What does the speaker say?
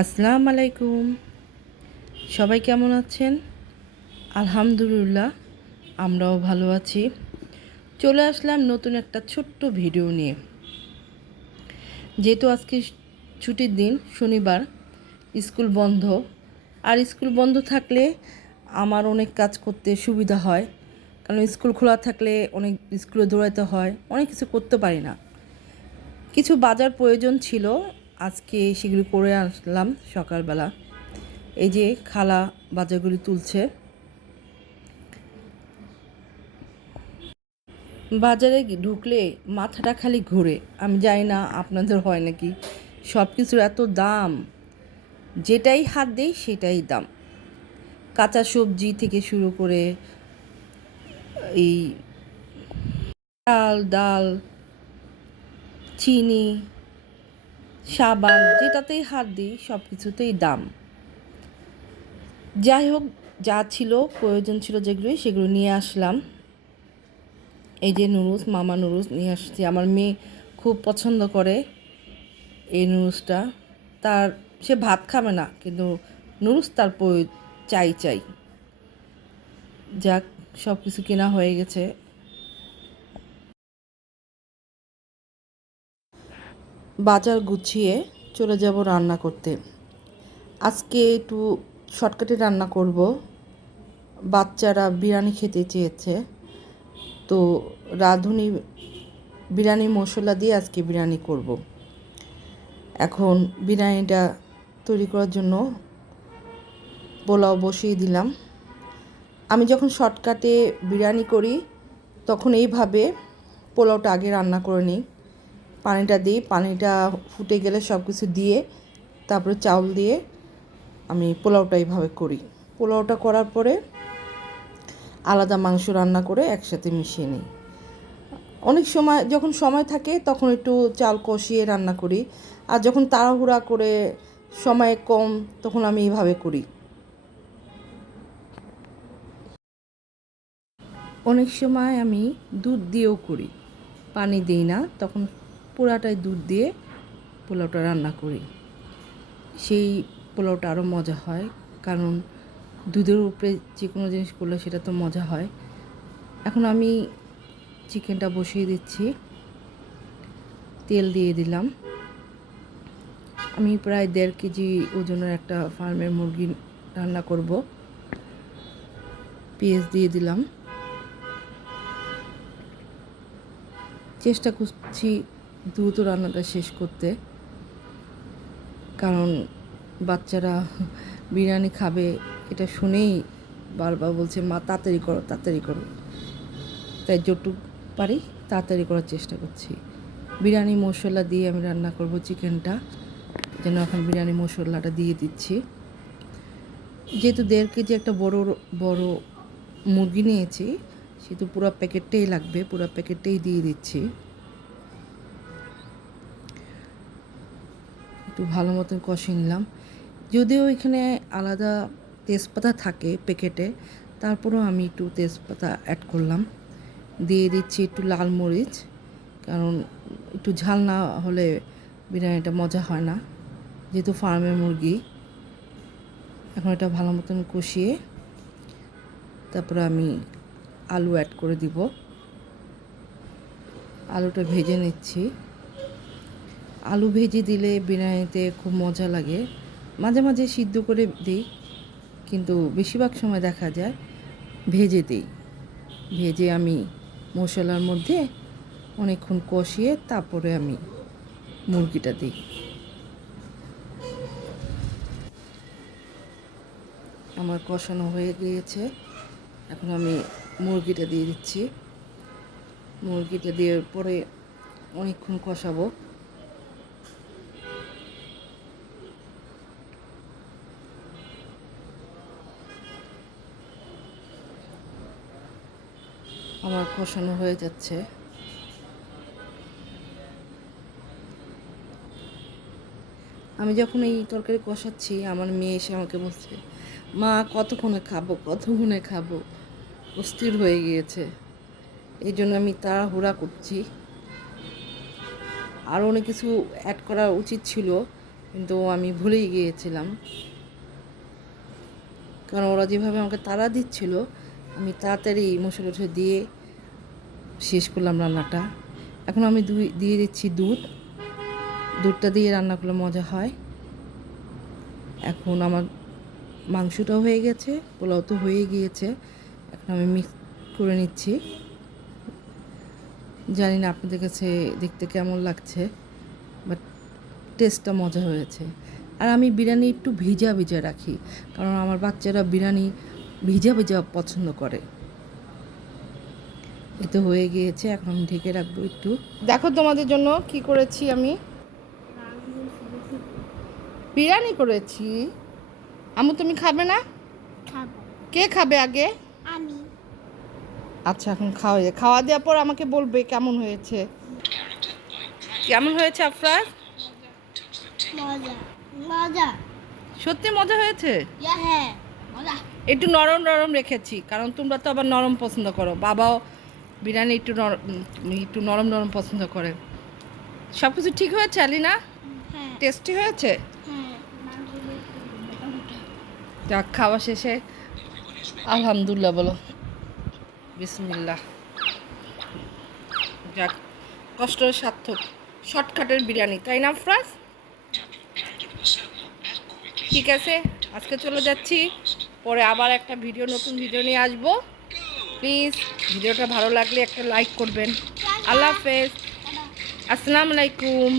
আসসালামু আলাইকুম। সবাই কেমন আছেন? আলহামদুলিল্লাহ, আমরাও ভালো আছি। চলে আসলাম নতুন একটা ছোট্ট ভিডিও নিয়ে। যেহেতু আজকে ছুটির দিন, শনিবার, স্কুল বন্ধ। আর স্কুল বন্ধ থাকলে আমার অনেক কাজ করতে সুবিধা হয়, কারণ স্কুল খোলা থাকলে অনেক স্কুলে দৌড়াতে হয়, অনেক কিছু করতে পারি না। কিছু বাজার প্রয়োজন ছিল, আজকে সেগুলো করে আসলাম সকালবেলা। এই যে খালা বাজারগুলি তুলছে। বাজারে ঢুকলে মাথাটা খালি ঘোরে। আমি জানি না আপনাদের হয় নাকি। সব কিছুর এত দাম, যেটাই হাত দেই সেটাই দাম। কাঁচা সবজি থেকে শুরু করে এই চাল ডাল, চিনি, সাবান, যেটাতেই হাত দিই সব কিছুতেই দাম। যাই হোক, যা ছিল প্রয়োজন ছিল সেগুলো নিয়ে আসলাম। এই যে নুডলস, মামা নুডলস নিয়ে আসছি। আমার মেয়ে খুব পছন্দ করে এই নুডলসটা। তার সে ভাত খাবে না, কিন্তু নুডলস তার চাই চাই। যাক, সব কিছু কেনা হয়ে গেছে। বাজার গুছিয়ে চলে যাব রান্না করতে। আজকে একটু শর্টকাটে রান্না করব। বাচ্চারা বিরিয়ানি খেতে চেয়েছে, তো রাঁধুনি বিরিয়ানি মশলা দিয়ে আজকে বিরিয়ানি করব। এখন বিরিয়ানিটা তৈরি করার জন্য পোলাও বসিয়ে দিলাম। আমি যখন শর্টকাটে বিরিয়ানি করি তখন এইভাবে পোলাওটা আগে রান্না করে নিই। পানিটা দিই, পানিটা ফুটে গেলে সব কিছু দিয়ে তারপরে চাউল দিয়ে আমি পোলাওটা এইভাবে করি। পোলাওটা করার পরে আলাদা মাংস রান্না করে একসাথে মিশিয়ে নিই। অনেক সময় যখন সময় থাকে তখন একটু চাল কষিয়ে রান্না করি, আর যখন তাড়াহুড়া করে সময় কম তখন আমি এইভাবে করি। অনেক সময় আমি দুধ দিয়েও করি, পানি দিই না, তখন পুরাটাই দুধ দিয়ে পোলাওটা রান্না করি। সেই পোলাওটা আরও মজা হয়, কারণ দুধের উপরে যে কোনো জিনিস করলে সেটা তো মজা হয়। এখন আমি চিকেনটা বসিয়ে দিচ্ছি, তেল দিয়ে দিলাম। আমি প্রায় 1.5 কেজি ওজনের একটা ফার্মের মুরগি রান্না করব। পেঁয়াজ দিয়ে দিলাম। চেষ্টা করছি দ্রুত রান্নাটা শেষ করতে, কারণ বাচ্চারা বিরিয়ানি খাবে এটা শুনেই বারবার বলছে, মা তাড়াতাড়ি করো তাড়াতাড়ি করো। তাই যতটুকু পারি তাড়াতাড়ি করার চেষ্টা করছি। বিরিয়ানি মশলা দিয়ে আমি রান্না করব চিকেনটা, যেন এখন বিরিয়ানি মশলাটা দিয়ে দিচ্ছি। যেহেতু 1.5 কেজি একটা বড় মুরগি নিয়েছি, সেহেতু পুরো প্যাকেটটাই লাগবে, পুরো প্যাকেটটাই দিয়ে দিচ্ছি। একটু ভালো মতন কষিয়ে নিলাম। যদিও এখানে আলাদা তেজপাতা থাকে প্যাকেটে, তারপরেও আমি একটু তেজপাতা অ্যাড করলাম। দিয়ে দিচ্ছি একটু লাল মরিচ, কারণ একটু ঝাল না হলে বিরিয়ানিটা মজা হয় না, যেহেতু ফার্মের মুরগি। এখন এটা ভালো মতন কষিয়ে তারপরে আমি আলু অ্যাড করে দিব। আলুটা ভেজে নিচ্ছি। আলু ভেজে দিলে বিরিয়ানিতে খুব মজা লাগে। মাঝে মাঝে সিদ্ধ করে দিই, কিন্তু বেশিরভাগ সময় দেখা যায় ভেজে দিই। ভেজে আমি মশলার মধ্যে অনেকক্ষণ কষিয়ে তারপরে আমি মুরগিটা দিই। আমার কষানো হয়ে গিয়েছে, এখন আমি মুরগিটা দিয়ে দিচ্ছি। মুরগিটা দেওয়ার পরে অনেকক্ষণ কষাবো। আমার কষানো হয়ে যাচ্ছে। আমি যখন এই তরকারি কষাচ্ছি, আমার মেয়ে এসে আমাকে বলছে, মা কতক্ষণে খাবো কতক্ষণে খাবো, অস্থির হয়ে গিয়েছে। এই জন্য আমি তাড়াহুড়া করছি। আরও অনেক কিছু অ্যাড করা উচিত ছিল, কিন্তু আমি ভুলেই গিয়েছিলাম, কারণ ওরা যেভাবে আমাকে তাড়া দিচ্ছিল আমি তাড়াতাড়ি মশলা টশলা দিয়ে শেষ করলাম রান্নাটা। এখন আমি দিয়ে দিচ্ছি দুধটা দিয়ে রান্না করলে মজা হয়। এখন আমার মাংসটাও হয়ে গেছে, পোলাও তো হয়ে গিয়েছে, এখন আমি মিক্স করে নিচ্ছি। জানি না আপনাদের কাছে দেখতে কেমন লাগছে, বাট টেস্টটা মজা হয়েছে। আর আমি বিরিয়ানি একটু ভিজা ভিজা রাখি, কারণ আমার বাচ্চারা বিরিয়ানি ভিজা ভিজা পছন্দ করে। এতে হয়ে গিয়েছে, এখন আমি ঢেকে রাখবো একটু। দেখো তোমাদের জন্য কি করেছি, আমি বিরিয়ানি করেছি। আম্মু তুমি খাবে না? কে খাবে আগে? আমি। আচ্ছা, এখন খাওয়া দেওয়ার পর আমাকে বলবে কেমন হয়েছে। কেমন হয়েছে আফরাজ? মজা মজা, সত্যি মজা হয়েছে। হ্যাঁ মজা। একটু নরম নরম রেখেছি, কারণ তোমরা তো আবার নরম পছন্দ করো, বাবাও বিরিয়ানি একটু নরম নরম পছন্দ করে। সব কিছু ঠিক হয়েছে আলিনা? হ্যাঁ টেস্টি হয়েছে। হ্যাঁ। যাক, খাওয়া শেষে আলহামদুলিল্লাহ বলো, বিসমিল্লাহ। যাক, কষ্টের সার্থক, শর্টকাটের বিরিয়ানি, তাই না আফরাজ? ঠিক আছে, আজকে চলে যাচ্ছি, পরে আবার একটা নতুন ভিডিও নিয়ে আসবো। প্লিজ ভিডিওটা ভালো লাগলে একটা লাইক করবেন। আল্লাহ হাফেজ, আসসালামু আলাইকুম।